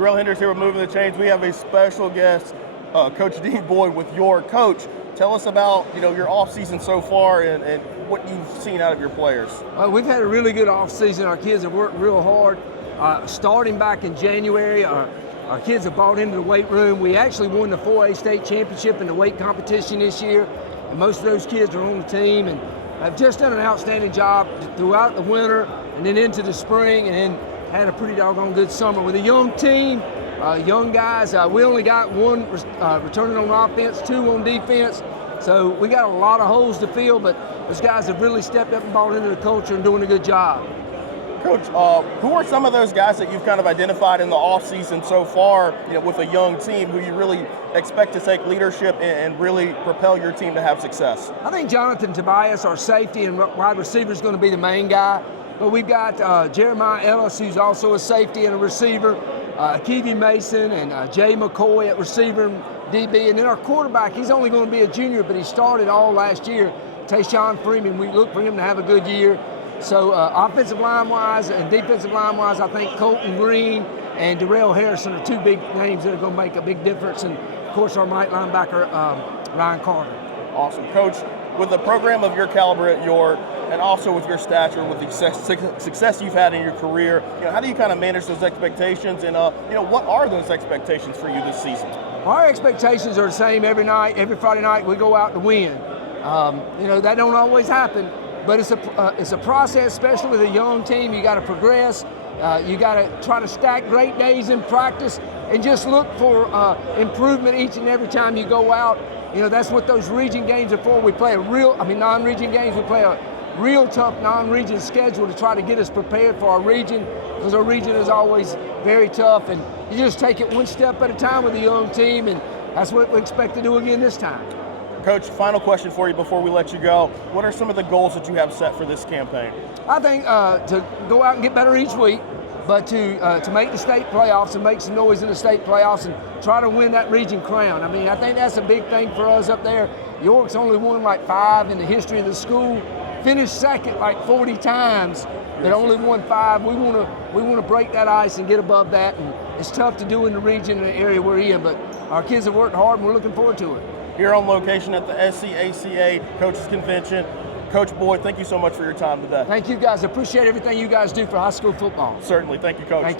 Darrell Hendricks here with Moving the Chains. We have a special guest, Coach Dean Boyd, with your coach. Tell us about your offseason so far and what you've seen out of your players. We've had a really good offseason. Our kids have worked real hard. Starting back in January, our kids have bought into the weight room. We actually won the 4A state championship in the weight competition this year. And most of those kids are on the team and have just done an outstanding job throughout the winter and then into the spring, and then had a pretty doggone good summer with a young team, young guys. We only got one returning on offense, 2 on defense. So we got a lot of holes to fill, but those guys have really stepped up and bought into the culture and doing a good job. Coach, who are some of those guys that you've kind of identified in the offseason so far, with a young team who you really expect to take leadership and really propel your team to have success? I think Jonathan Tobias, our safety and wide receiver, is going to be the main guy. But we've got Jeremiah Ellis, who's also a safety and a receiver, Keevy Mason and Jay McCoy at receiver and DB. And then our quarterback, he's only going to be a junior, but he started all last year, Tayshawn Freeman. We look for him to have a good year. So offensive line-wise and defensive line-wise, I think Colton Green and Darrell Harrison are 2 big names that are going to make a big difference. And, of course, our right linebacker, Ryan Carter. Awesome. Coach, with a program of your caliber at York and also with your stature, with the success you've had in your career, how do you kind of manage those expectations? And, what are those expectations for you this season? Our expectations are the same every night. Every Friday night we go out to win. That don't always happen. But it's a process, especially with a young team. You got to progress. You got to try to stack great days in practice and just look for improvement each and every time you go out. That's what those region games are for. We play non-region games. We play a real tough non-region schedule to try to get us prepared for our region, because our region is always very tough. And you just take it one step at a time with a young team, and that's what we expect to do again this time. Coach, final question for you before we let you go. What are some of the goals that you have set for this campaign? I think to go out and get better each week, but to make the state playoffs and make some noise in the state playoffs and try to win that region crown. I think that's a big thing for us up there. York's only won like 5 in the history of the school, finished second like 40 times, but only won 5. We want to break that ice and get above that, and it's tough to do in the region and the area we're in, but our kids have worked hard and we're looking forward to it. Here on location at the SCACA Coaches Convention. Coach Boyd, thank you so much for your time today. Thank you guys. I appreciate everything you guys do for high school football. Certainly. Thank you, Coach. Thank you.